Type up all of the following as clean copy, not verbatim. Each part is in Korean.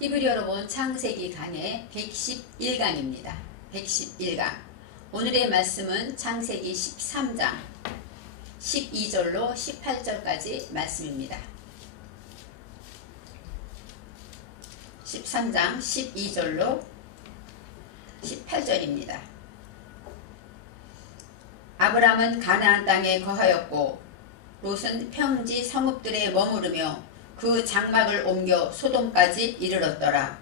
히브리어로 본 창세기 강의 111강입니다. 111강. 오늘의 말씀은 창세기 13장 12절로 18절까지 말씀입니다. 13장 12절로 18절입니다. 아브람은 가나안 땅에 거하였고 롯은 평지 성읍들에 머무르며 그 장막을 옮겨 소돔까지 이르렀더라.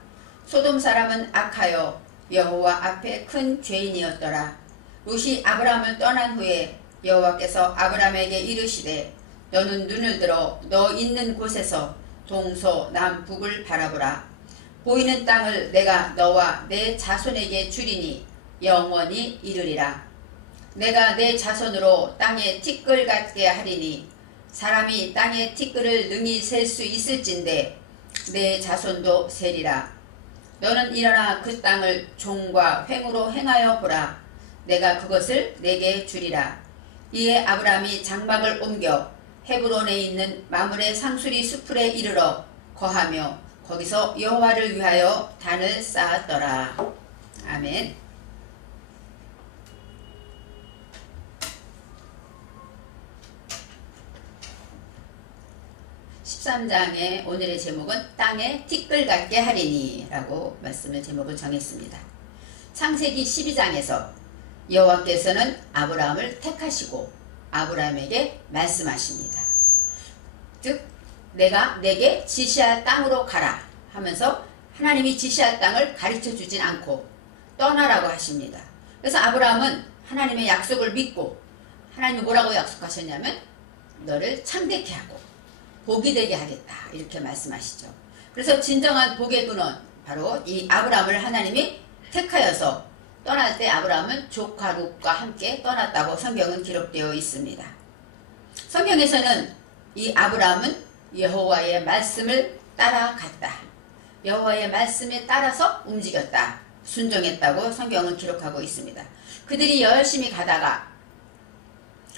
소돔 사람은 악하여 여호와 앞에 큰 죄인이었더라. 롯이 아브람을 떠난 후에 여호와께서 아브람에게 이르시되 너는 눈을 들어 너 있는 곳에서 동서남북을 바라보라. 보이는 땅을 내가 너와 내 자손에게 주리니 영원히 이르리라. 내가 내 자손으로 땅에 티끌 같게 하리니 사람이 땅의 티끌을 능히 셀 수 있을진데 내 자손도 세리라. 너는 일어나 그 땅을 종과 횡으로 행하여 보라. 내가 그것을 내게 주리라. 이에 아브람이 장막을 옮겨 헤브론에 있는 마므레 상수리 수풀에 이르러 거하며 거기서 여호와를 위하여 단을 쌓았더라. 아멘. 13장의 오늘의 제목은 땅에 티끌 같게 하리니 라고 말씀을 제목을 정했습니다. 창세기 12장에서 여호와께서는 아브라함을 택하시고 아브라함에게 말씀하십니다. 즉 내가 내게 지시할 땅으로 가라 하면서 하나님이 지시할 땅을 가르쳐 주진 않고 떠나라고 하십니다. 그래서 아브라함은 하나님의 약속을 믿고 하나님이 뭐라고 약속하셨냐면 너를 참되게 하고 복이 되게 하겠다 이렇게 말씀하시죠. 그래서 진정한 복의 근원 바로 이 아브라함을 하나님이 택하여서 떠날 때 아브라함은 조카 롯과 함께 떠났다고 성경은 기록되어 있습니다. 성경에서는 이 아브라함은 여호와의 말씀을 따라갔다. 여호와의 말씀에 따라서 움직였다. 순종했다고 성경은 기록하고 있습니다. 그들이 열심히 가다가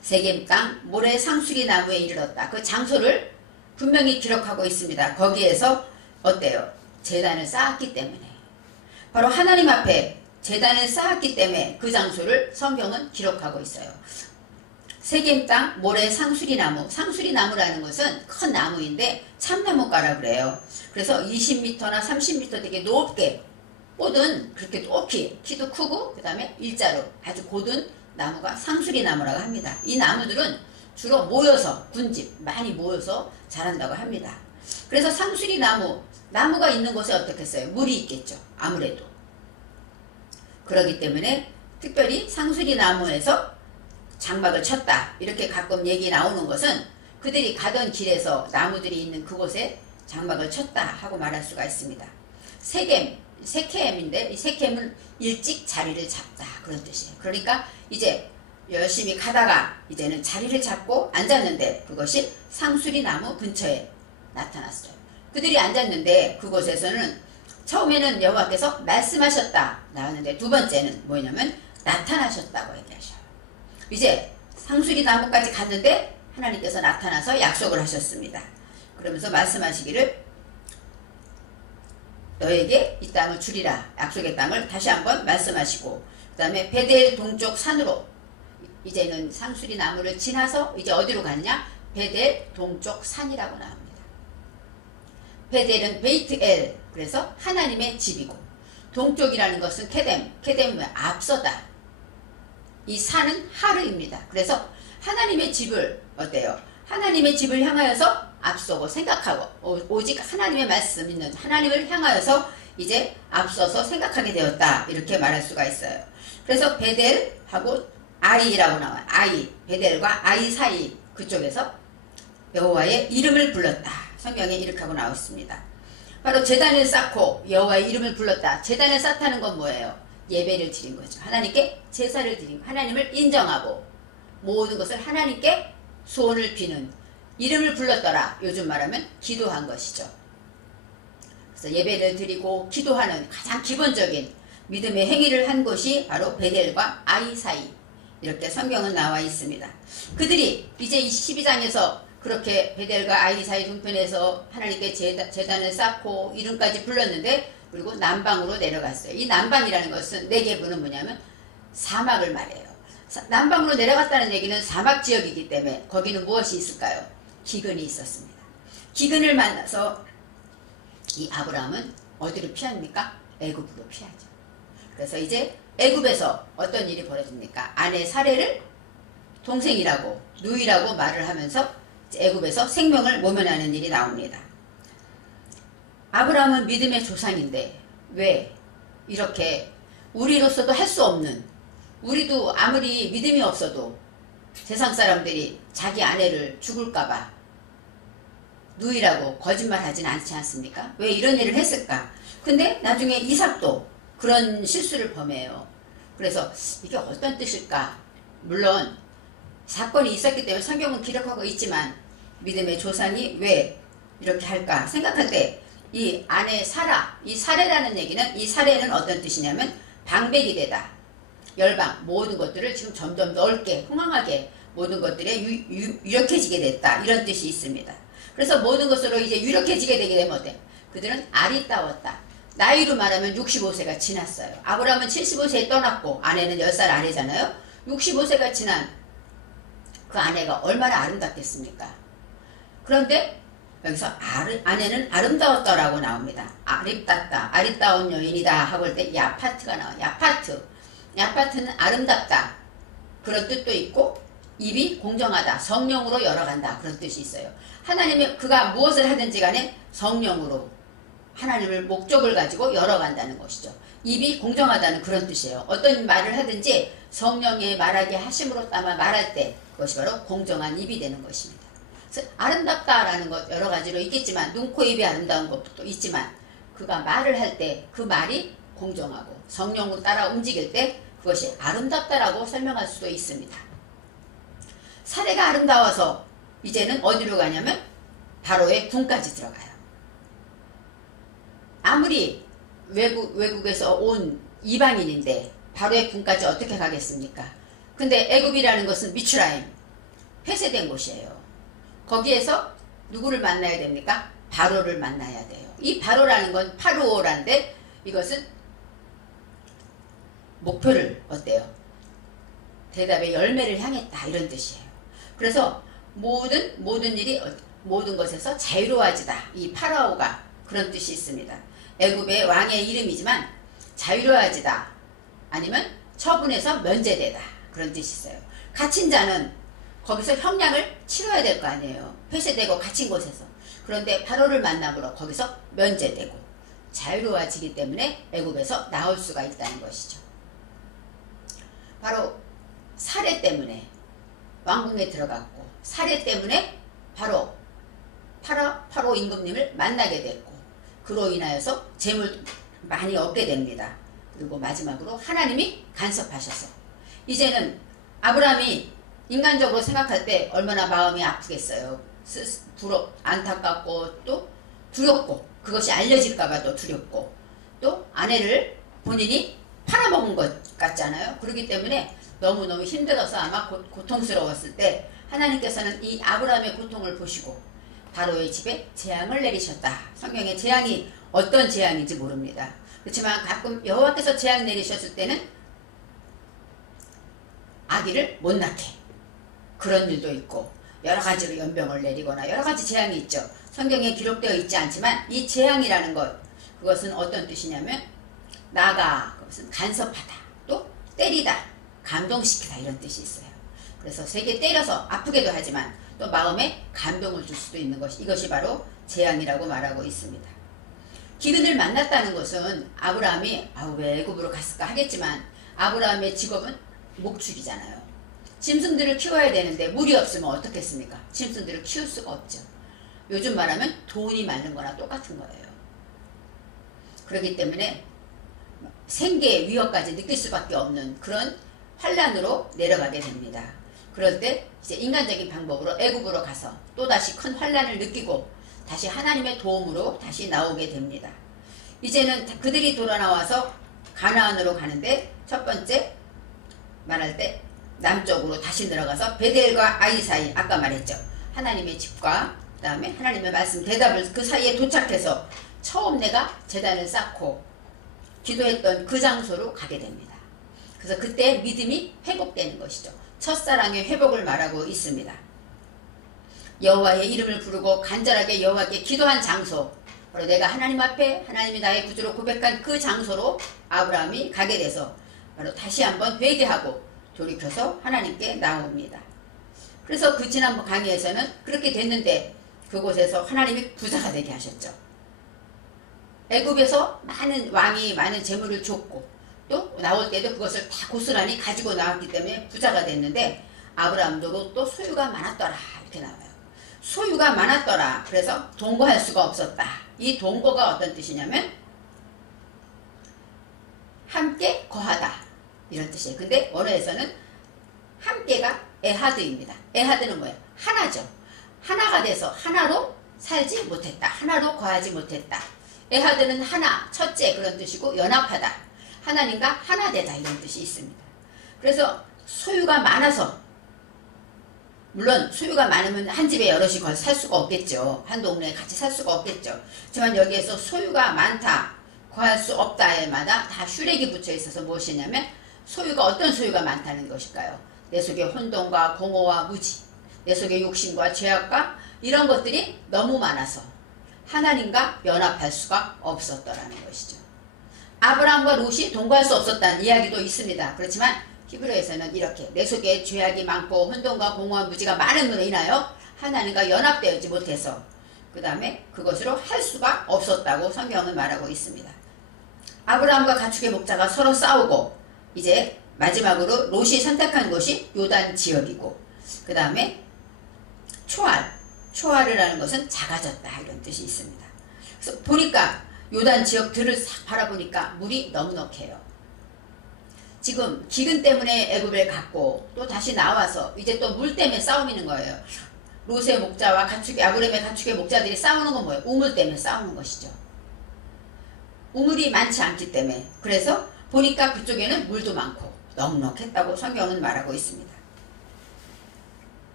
세겜 땅 모래 상수리 나무에 이르렀다. 그 장소를 분명히 기록하고 있습니다. 거기에서 어때요? 제단을 쌓았기 때문에 바로 하나님 앞에 제단을 쌓았기 때문에 그 장소를 성경은 기록하고 있어요. 세겜 땅 모래 상수리 나무, 상수리 나무라는 것은 큰 나무인데 참나무가라 그래요. 그래서 20m나 30m 되게 높게 뻗은 그렇게 높이 키도 크고 그 다음에 일자로 아주 고든 나무가 상수리 나무라고 합니다. 이 나무들은 주로 모여서 군집 많이 모여서 자란다고 합니다. 그래서 상수리 나무가 있는 곳에 어떻겠어요? 물이 있겠죠. 아무래도. 그렇기 때문에 특별히 상수리 나무에서 장막을 쳤다. 이렇게 가끔 얘기 나오는 것은 그들이 가던 길에서 나무들이 있는 그곳에 장막을 쳤다 하고 말할 수가 있습니다. 세켐인데 이 세켐은 일찍 자리를 잡다 그런 뜻이에요. 그러니까 이제 열심히 가다가 이제는 자리를 잡고 앉았는데 그것이 상수리 나무 근처에 나타났어요. 그들이 앉았는데 그곳에서는 처음에는 여호와께서 말씀하셨다 나왔는데 두 번째는 뭐냐면 나타나셨다고 얘기하셔요. 이제 상수리 나무까지 갔는데 하나님께서 나타나서 약속을 하셨습니다. 그러면서 말씀하시기를 너에게 이 땅을 주리라. 약속의 땅을 다시 한번 말씀하시고 그 다음에 베델 동쪽 산으로 이제는 상수리 나무를 지나서 이제 어디로 갔냐? 베델 동쪽 산이라고 나옵니다. 베델은 베이트엘 그래서 하나님의 집이고 동쪽이라는 것은 케뎀은 앞서다. 이 산은 하르입니다. 그래서 하나님의 집을 어때요? 하나님의 집을 향하여서 앞서고 생각하고 오직 하나님의 말씀 있는 하나님을 향하여서 이제 앞서서 생각하게 되었다. 이렇게 말할 수가 있어요. 그래서 베델하고 아이라고 나와요. 베델과 아이 사이 그쪽에서 여호와의 이름을 불렀다. 성경에 이렇게 하고 나왔습니다. 바로 제단을 쌓고 여호와의 이름을 불렀다. 제단을 쌓다는 건 뭐예요? 예배를 드린 거죠. 하나님께 제사를 드린 하나님을 인정하고 모든 것을 하나님께 소원을 비는 이름을 불렀더라. 요즘 말하면 기도한 것이죠. 그래서 예배를 드리고 기도하는 가장 기본적인 믿음의 행위를 한 곳이 바로 베델과 아이 사이 이렇게 성경은 나와 있습니다. 그들이 이제 12장에서 그렇게 베델과 아이 사이 동편에서 하나님께 제단을 쌓고 이름까지 불렀는데 그리고 남방으로 내려갔어요. 이 남방이라는 것은 네게브는 뭐냐면 사막을 말해요. 남방으로 내려갔다는 얘기는 사막 지역이기 때문에 거기는 무엇이 있을까요? 기근이 있었습니다. 기근을 만나서 이 아브라함은 어디로 피합니까? 애굽으로 피하죠. 그래서 이제 애굽에서 어떤 일이 벌어집니까? 아내 사레를 동생이라고 누이라고 말을 하면서 애굽에서 생명을 모면하는 일이 나옵니다. 아브라함은 믿음의 조상인데 왜 이렇게 우리로서도 할 수 없는, 우리도 아무리 믿음이 없어도 세상 사람들이 자기 아내를 죽을까봐 누이라고 거짓말하진 않지 않습니까? 왜 이런 일을 했을까? 근데 나중에 이삭도 그런 실수를 범해요. 그래서 이게 어떤 뜻일까? 물론 사건이 있었기 때문에 성경은 기록하고 있지만 믿음의 조상이 왜 이렇게 할까 생각할 때 이 아내 사라, 이 사례라는 얘기는, 이 사례는 어떤 뜻이냐면 방백이 되다, 열방, 모든 것들을 지금 점점 넓게 흥황하게 모든 것들에 유력해지게 됐다, 이런 뜻이 있습니다. 그래서 모든 것으로 이제 유력해지게 되게 되면 어때? 그들은 아리따웠다. 나이로 말하면 65세가 지났어요. 아브라함은 75세에 떠났고 아내는 10살 아내잖아요. 65세가 지난 그 아내가 얼마나 아름답겠습니까? 그런데 여기서 아내는 아름다웠다라고 나옵니다. 아립답다, 아리따운 여인이다 하고 할 때 야파트가 나와요. 야파트. 야파트는 아름답다, 그런 뜻도 있고 입이 공정하다, 성령으로 열어간다, 그런 뜻이 있어요. 하나님의 그가 무엇을 하든지 간에 성령으로 하나님을 목적을 가지고 열어간다는 것이죠. 입이 공정하다는 그런 뜻이에요. 어떤 말을 하든지 성령의 말하게 하심으로 따마 말할 때 그것이 바로 공정한 입이 되는 것입니다. 그래서 아름답다라는 것 여러 가지로 있겠지만 눈, 코, 입이 아름다운 것도 있지만 그가 말을 할 때 그 말이 공정하고 성령으로 따라 움직일 때 그것이 아름답다라고 설명할 수도 있습니다. 사례가 아름다워서 이제는 어디로 가냐면 바로의 궁까지 들어가요. 아무리 외국에서 온 이방인인데 바로의 궁까지 어떻게 가겠습니까? 근데 애굽이라는 것은 미추라임, 폐쇄된 곳이에요. 거기에서 누구를 만나야 됩니까? 바로를 만나야 돼요. 이 바로라는 건 파르오란데 이것은 목표를 어때요? 대답의 열매를 향했다, 이런 뜻이에요. 그래서 모든 일이 모든 것에서 자유로워지다, 이 파라오가 그런 뜻이 있습니다. 애굽의 왕의 이름이지만 자유로워지다 아니면 처분에서 면제되다, 그런 뜻이 있어요. 갇힌 자는 거기서 형량을 치러야 될 거 아니에요. 폐쇄되고 갇힌 곳에서. 그런데 바로를 만남으로 거기서 면제되고 자유로워지기 때문에 애굽에서 나올 수가 있다는 것이죠. 바로 사례 때문에 왕궁에 들어갔고 사례 때문에 바로 파로 임금님을 만나게 됐고 그로 인하여서 재물 많이 얻게 됩니다. 그리고 마지막으로 하나님이 간섭하셔서 이제는 아브라함이 인간적으로 생각할 때 얼마나 마음이 아프겠어요. 안타깝고 또 두렵고 그것이 알려질까봐 또 두렵고 또 아내를 본인이 팔아먹은 것 같잖아요. 그렇기 때문에 너무너무 힘들어서 아마 고통스러웠을 때 하나님께서는 이 아브라함의 고통을 보시고 바로의 집에 재앙을 내리셨다. 성경에 재앙이 어떤 재앙인지 모릅니다. 그렇지만 가끔 여호와께서 재앙 내리셨을 때는 아기를 못 낳게 그런 일도 있고 여러 가지로 연병을 내리거나 여러 가지 재앙이 있죠. 성경에 기록되어 있지 않지만 이 재앙이라는 것, 그것은 어떤 뜻이냐면 그것은 간섭하다, 또 때리다, 감동시키다, 이런 뜻이 있어요. 그래서 세게 때려서 아프게도 하지만 또 마음에 감동을 줄 수도 있는 것이, 이것이 바로 재앙이라고 말하고 있습니다. 기근을 만났다는 것은 아브라함이 왜 애굽으로 갔을까 하겠지만 아브라함의 직업은 목축이잖아요. 짐승들을 키워야 되는데 물이 없으면 어떻겠습니까? 짐승들을 키울 수가 없죠. 요즘 말하면 돈이 많은 거나 똑같은 거예요. 그렇기 때문에 생계의 위협까지 느낄 수밖에 없는 그런 환란으로 내려가게 됩니다. 그럴 때 이제 인간적인 방법으로 애굽으로 가서 또다시 큰 환란을 느끼고 다시 하나님의 도움으로 다시 나오게 됩니다. 이제는 그들이 돌아 나와서 가나안으로 가는데 첫 번째 말할 때 남쪽으로 다시 들어가서 베델과 아이 사이, 아까 말했죠. 하나님의 집과 그 다음에 하나님의 말씀 대답을 그 사이에 도착해서 처음 내가 제단을 쌓고 기도했던 그 장소로 가게 됩니다. 그래서 그때 믿음이 회복되는 것이죠. 첫사랑의 회복을 말하고 있습니다. 여호와의 이름을 부르고 간절하게 여호와께 기도한 장소, 바로 내가 하나님 앞에 하나님이 나의 구주로 고백한 그 장소로 아브라함이 가게 돼서 바로 다시 한번 회개하고 돌이켜서 하나님께 나옵니다. 그래서 그 지난번 강의에서는 그렇게 됐는데 그곳에서 하나님이 부자가 되게 하셨죠. 애굽에서 많은 왕이 많은 재물을 줬고 또 나올 때도 그것을 다 고스란히 가지고 나왔기 때문에 부자가 됐는데 아브라함도 또 소유가 많았더라 이렇게 나와요. 소유가 많았더라. 그래서 동거할 수가 없었다. 이 동거가 어떤 뜻이냐면 함께 거하다 이런 뜻이에요. 근데 원어에서는 함께가 에하드입니다. 에하드는 뭐예요? 하나죠. 하나가 돼서 하나로 살지 못했다. 하나로 거하지 못했다. 에하드는 하나, 첫째 그런 뜻이고 연합하다. 하나님과 하나 되다 이런 뜻이 있습니다. 그래서 소유가 많아서 물론 소유가 많으면 한 집에 여럿이 살 수가 없겠죠. 한 동네에 같이 살 수가 없겠죠. 하지만 여기에서 소유가 많다, 거할 수 없다에 마다 다 슈렉이 붙여 있어서 무엇이냐면 소유가 어떤 소유가 많다는 것일까요? 내 속에 혼돈과 공허와 무지, 내 속에 욕심과 죄악과 이런 것들이 너무 많아서 하나님과 연합할 수가 없었더라는 것이죠. 아브라함과 롯이 동거할 수 없었다는 이야기도 있습니다. 그렇지만 히브리어에서는 이렇게 내 속에 죄악이 많고 혼돈과 공허와 무지가 많음으로 인하여 하나님과 연합되지 못해서 그 다음에 그것으로 할 수가 없었다고 성경은 말하고 있습니다. 아브라함과 가축의 목자가 서로 싸우고 이제 마지막으로 롯이 선택한 곳이 요단 지역이고 그 다음에 초알이라는 것은 작아졌다 이런 뜻이 있습니다. 그래서 보니까 요단 지역들을 싹 바라보니까 물이 넉넉해요. 지금 기근 때문에 애굽에 갔고 또 다시 나와서 이제 또 물 때문에 싸우는 거예요. 롯의 목자와 아브라함의 가축의 목자들이 싸우는 건 뭐예요? 우물 때문에 싸우는 것이죠. 우물이 많지 않기 때문에. 그래서 보니까 그쪽에는 물도 많고 넉넉했다고 성경은 말하고 있습니다.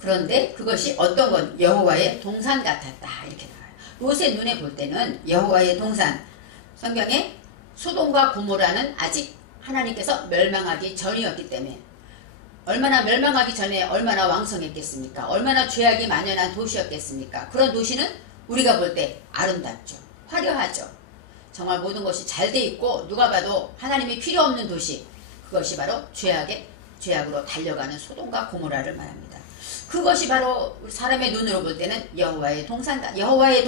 그런데 그것이 어떤 건 여호와의 동산 같았다 이렇게 나와요. 롯의 눈에 볼 때는 여호와의 동산, 성경에 소돔과 고모라는 아직 하나님께서 멸망하기 전이었기 때문에 얼마나 멸망하기 전에 얼마나 왕성했겠습니까? 얼마나 죄악이 만연한 도시였겠습니까? 그런 도시는 우리가 볼 때 아름답죠. 화려하죠. 정말 모든 것이 잘 돼 있고 누가 봐도 하나님이 필요 없는 도시, 그것이 바로 죄악으로 달려가는 소돔과 고모라를 말합니다. 그것이 바로 사람의 눈으로 볼 때는 여호와의 동산다. 여호와의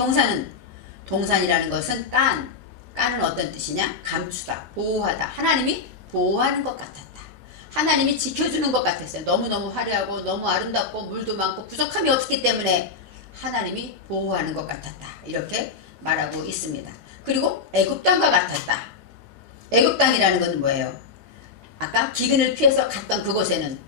동산이라는 것은 깐은 어떤 뜻이냐? 감추다, 보호하다. 하나님이 보호하는 것 같았다. 하나님이 지켜주는 것 같았어요. 너무너무 화려하고 너무 아름답고 물도 많고 부족함이 없기 때문에 하나님이 보호하는 것 같았다. 이렇게 말하고 있습니다. 그리고 애굽 땅과 같았다. 애굽 땅이라는 것은 뭐예요? 아까 기근을 피해서 갔던 그곳에는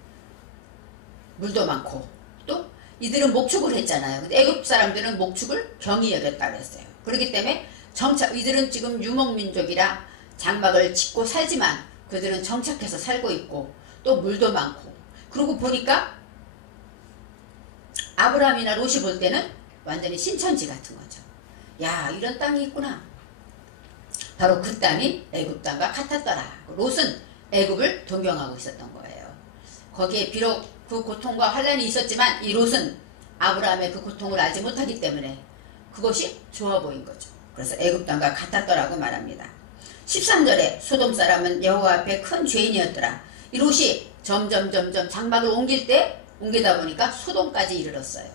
물도 많고 또 이들은 목축을 했잖아요. 근데 애굽 사람들은 목축을 경히 여겼다고 했어요. 그렇기 때문에 이들은 지금 유목민족이라 장막을 짓고 살지만 그들은 정착해서 살고 있고 또 물도 많고, 그러고 보니까 아브라함이나 롯이 볼 때는 완전히 신천지 같은 거죠. 야, 이런 땅이 있구나. 바로 그 땅이 애굽 땅과 같았더라. 롯은 애굽을 동경하고 있었던 거예요. 거기에 비록 그 고통과 환난이 있었지만 이 롯은 아브라함의 그 고통을 알지 못하기 때문에 그것이 좋아 보인 거죠. 그래서 애굽 땅과 같았더라고 말합니다. 13절에 소돔 사람은 여호와 앞에 큰 죄인이었더라. 이 롯이 점점 장막을 옮기다 보니까 소돔까지 이르렀어요.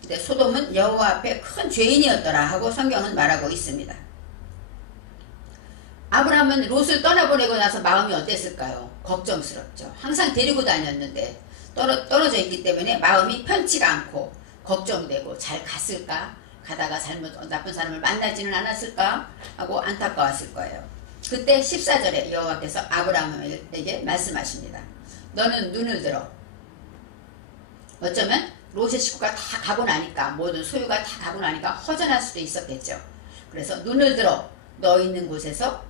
근데 소돔은 여호와 앞에 큰 죄인이었더라 하고 성경은 말하고 있습니다. 아브라함은 롯을 떠나보내고 나서 마음이 어땠을까요? 걱정스럽죠. 항상 데리고 다녔는데 떨어져 있기 때문에 마음이 편치가 않고 걱정되고 잘 갔을까? 가다가 나쁜 사람을 만나지는 않았을까? 하고 안타까웠을 거예요. 그때 14절에 여호와께서 아브라함에게 말씀하십니다. 너는 눈을 들어. 어쩌면 롯의 식구가 다 가고 나니까, 모든 소유가 다 가고 나니까 허전할 수도 있었겠죠. 그래서 눈을 들어 너 있는 곳에서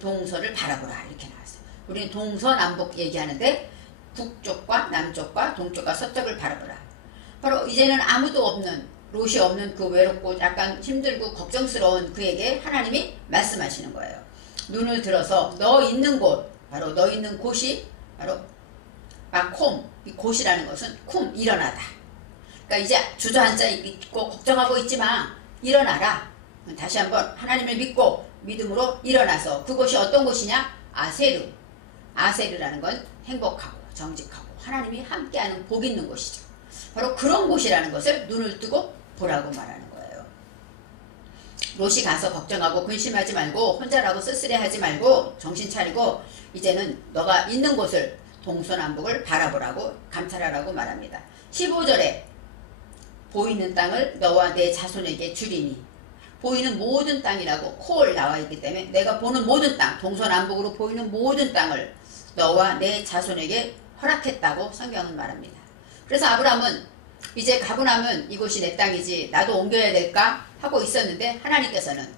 동서를 바라보라 이렇게 나왔어요. 우리는 동서남북 얘기하는데 북쪽과 남쪽과 동쪽과 서쪽을 바라보라. 바로 이제는 아무도 없는, 롯이 없는 그 외롭고 약간 힘들고 걱정스러운 그에게 하나님이 말씀하시는 거예요. 눈을 들어서 너 있는 곳, 바로 너 있는 곳이 바로 마콤, 이 곳이라는 것은 쿰, 일어나다. 그러니까 이제 주저앉아 있고 걱정하고 있지만 일어나라. 다시 한번 하나님을 믿고 믿음으로 일어나서 그곳이 어떤 곳이냐? 아세르. 아세르라는 건 행복하고 정직하고 하나님이 함께하는 복 있는 곳이죠. 바로 그런 곳이라는 것을 눈을 뜨고 보라고 말하는 거예요. 롯이 가서 걱정하고 근심하지 말고 혼자라고 쓸쓸해하지 말고 정신 차리고 이제는 너가 있는 곳을 동서남북을 바라보라고 감찰하라고 말합니다. 15절에 보이는 땅을 너와 내 자손에게 주리니, 보이는 모든 땅이라고 콜 나와 있기 때문에 내가 보는 모든 땅, 동서남북으로 보이는 모든 땅을 너와 내 자손에게 허락했다고 성경은 말합니다. 그래서 아브라함은 이제 가고 나면 이곳이 내 땅이지 나도 옮겨야 될까 하고 있었는데 하나님께서는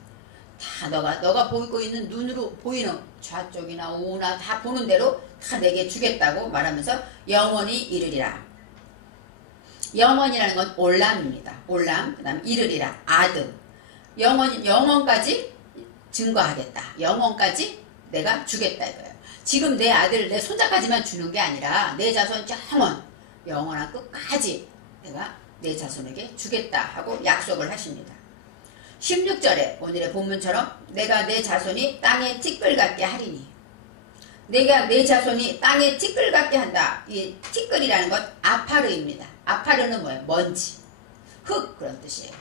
다 너가 보이고 있는 눈으로 보이는 좌쪽이나 우나 다 보는 대로 다 내게 주겠다고 말하면서 영원히 이르리라. 영원이라는 건 올람입니다. 올람, 그 다음에 이르리라, 아드. 영원까지 증거하겠다. 영원까지 내가 주겠다 이거예요. 지금 내 아들, 내 손자까지만 주는 게 아니라 내 자손 영원한 끝까지 내가 내 자손에게 주겠다 하고 약속을 하십니다. 16절에 오늘의 본문처럼 내가 내 자손이 땅에 티끌 같게 하리니, 내가 내 자손이 땅에 티끌 같게 한다. 이 티끌이라는 건 아파르입니다. 아파르는 뭐예요? 먼지, 흙 그런 뜻이에요.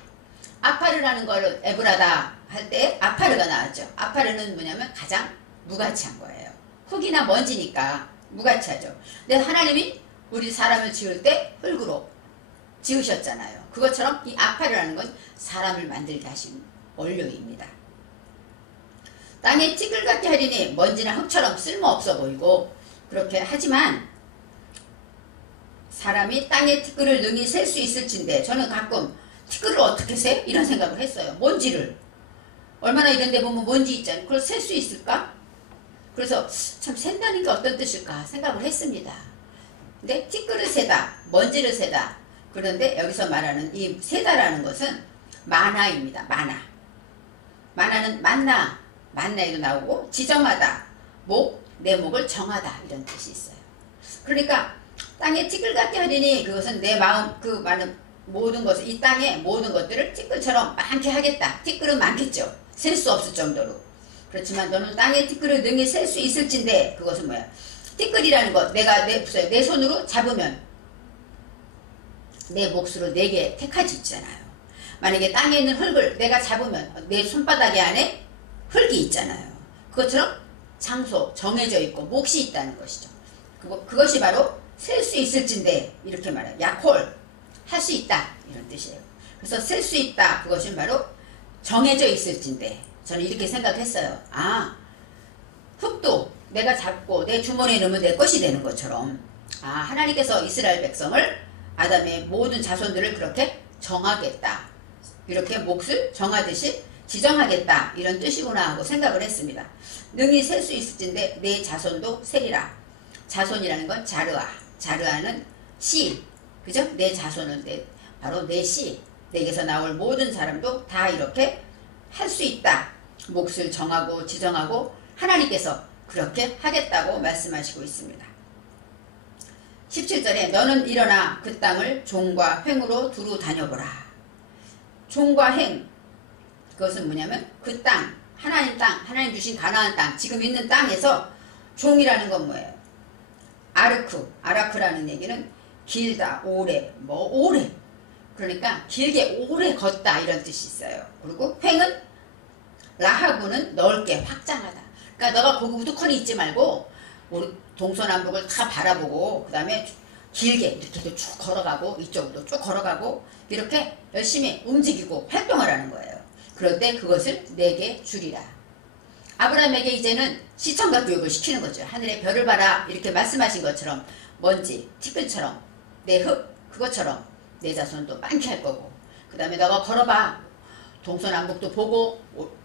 아파르라는 걸 에브라다 할 때 아파르가 나왔죠. 아파르는 뭐냐면 가장 무가치한 거예요. 흙이나 먼지니까 무가치하죠. 근데 하나님이 우리 사람을 지을 때 흙으로 지으셨잖아요. 그것처럼 이 아파르라는 건 사람을 만들게 하신 원료입니다. 땅에 티끌 같게 하리니 먼지나 흙처럼 쓸모없어 보이고 그렇게 하지만 사람이 땅에 티끌을 능히 셀 수 있을진데, 저는 가끔 티끌을 어떻게 세? 이런 생각을 했어요. 먼지를. 얼마나 이런 데 보면 먼지 있잖아요. 그걸 셀 수 있을까? 그래서 참 센다는 게 어떤 뜻일까 생각을 했습니다. 근데 티끌을 세다, 먼지를 세다. 그런데 여기서 말하는 이 세다라는 것은 만화입니다. 만화. 만화는 만나에도 나오고 지정하다, 내 목을 정하다 이런 뜻이 있어요. 그러니까 땅에 티끌 같게 하리니 그것은 내 마음 그 많은 모든 것을, 이 땅의 모든 것들을 티끌처럼 많게 하겠다. 티끌은 많겠죠. 셀 수 없을 정도로. 그렇지만 너는 땅의 티끌을 능히 셀 수 있을진데, 그것은 뭐야? 티끌이라는 것, 내가 내 손으로 잡으면 내 몫으로 내게 택하지 있잖아요. 만약에 땅에 있는 흙을 내가 잡으면 내 손바닥 안에 흙이 있잖아요. 그것처럼 장소 정해져 있고 몫이 있다는 것이죠. 그것이 바로 셀 수 있을진데 이렇게 말해요. 야콜, 할 수 있다 이런 뜻이에요. 그래서 셀 수 있다, 그것은 바로 정해져 있을진데, 저는 이렇게 생각했어요. 흙도 내가 잡고 내 주머니에 넣으면 내 것이 되는 것처럼 하나님께서 이스라엘 백성을, 아담의 모든 자손들을 그렇게 정하겠다, 이렇게 몫을 정하듯이 지정하겠다 이런 뜻이구나 하고 생각을 했습니다. 능히 셀 수 있을진데 내 자손도 세리라. 자손이라는 건 자르아는 씨, 그죠? 내 자손은 바로 내 씨, 내게서 나올 모든 사람도 다 이렇게 할 수 있다. 몫을 정하고 지정하고 하나님께서 그렇게 하겠다고 말씀하시고 있습니다. 17절에 너는 일어나 그 땅을 종과 횡으로 두루 다녀보라. 종과 횡, 그것은 뭐냐면 그 땅, 하나님 땅, 하나님 주신 가나안 땅, 지금 있는 땅에서 종이라는 건 뭐예요? 아라크라는 얘기는 길다, 오래, 오래. 그러니까 길게 오래 걷다 이런 뜻이 있어요. 그리고 횡은 라하구는 넓게 확장하다. 그러니까 너가 거기 우두커니 있지 말고 우리 동서남북을 다 바라보고 그 다음에 길게 이렇게 쭉 걸어가고 이쪽으로 쭉 걸어가고 이렇게 열심히 움직이고 활동하라는 거예요. 그럴 때 그것을 내게 주리라. 아브라함에게 이제는 시청각 교육을 시키는 거죠. 하늘의 별을 봐라 이렇게 말씀하신 것처럼 먼지, 티끌처럼 내 흙, 그것처럼 내 자손도 많게 할 거고, 그 다음에 너가 걸어봐. 동서남북도 보고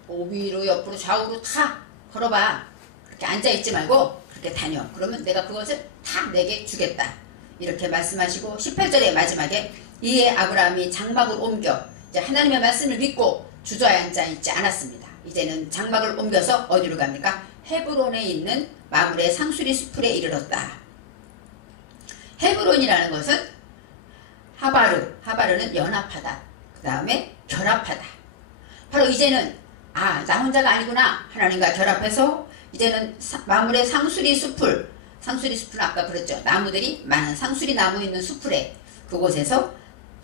위로 옆으로 좌우로 다 걸어봐. 그렇게 앉아있지 말고 그렇게 다녀. 그러면 내가 그것을 다 내게 주겠다. 이렇게 말씀하시고 18절의 마지막에 이에 아브라함이 장막을 옮겨 이제 하나님의 말씀을 믿고 주저앉아 있지 않았습니다. 이제는 장막을 옮겨서 어디로 갑니까? 헤브론에 있는 마므레 상수리 수풀에 이르렀다. 헤브론이라는 것은 하바르는 연합하다. 그 다음에 결합하다. 바로 이제는 나 혼자가 아니구나. 하나님과 결합해서 이제는 마므레 상수리 숲을, 상수리 숲은 아까 그랬죠. 나무들이 많은 상수리 나무 있는 숲풀에 그곳에서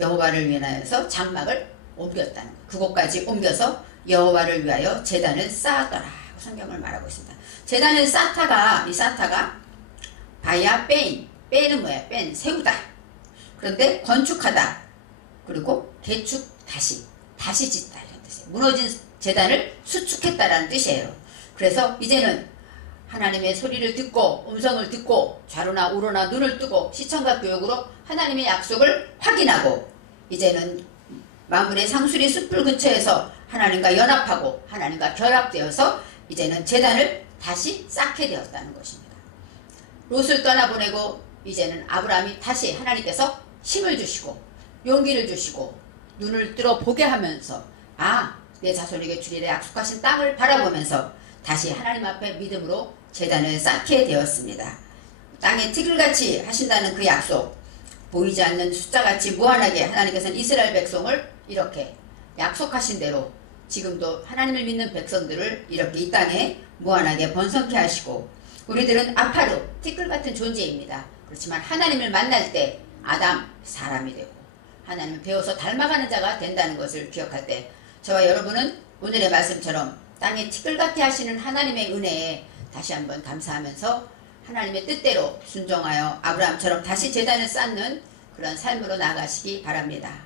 여호와를 위하여서 장막을 옮겼다는 것. 그곳까지 옮겨서 여호와를 위하여 제단을 쌓았더라. 성경을 말하고 있습니다. 제단을 이 사타가 바야 뺀은 뭐야? 세우다. 그런데 건축하다. 그리고 개축 다시 짓다 이런 뜻이에요. 무너진 제단을 수축했다라는 뜻이에요. 그래서 이제는 하나님의 소리를 듣고 음성을 듣고 좌로나 우로나 눈을 뜨고 시청각 교육으로 하나님의 약속을 확인하고 이제는 마므레 상수리 숲을 근처에서 하나님과 연합하고 하나님과 결합되어서 이제는 제단을 다시 쌓게 되었다는 것입니다. 롯을 떠나보내고 이제는 아브라함이 다시 하나님께서 힘을 주시고 용기를 주시고 눈을 들어 보게 하면서 내 자손에게 주리라 약속하신 땅을 바라보면서 다시 하나님 앞에 믿음으로 제단을 쌓게 되었습니다. 땅에 티끌같이 하신다는 그 약속, 보이지 않는 숫자같이 무한하게 하나님께서는 이스라엘 백성을 이렇게 약속하신 대로 지금도 하나님을 믿는 백성들을 이렇게 이 땅에 무한하게 번성케 하시고 우리들은 아파루, 티끌 같은 존재입니다. 그렇지만 하나님을 만날 때 아담, 사람이 되고 하나님을 배워서 닮아가는 자가 된다는 것을 기억할 때 저와 여러분은 오늘의 말씀처럼 땅에 티끌같이 하시는 하나님의 은혜에 다시 한번 감사하면서 하나님의 뜻대로 순종하여 아브라함처럼 다시 제단을 쌓는 그런 삶으로 나아가시기 바랍니다.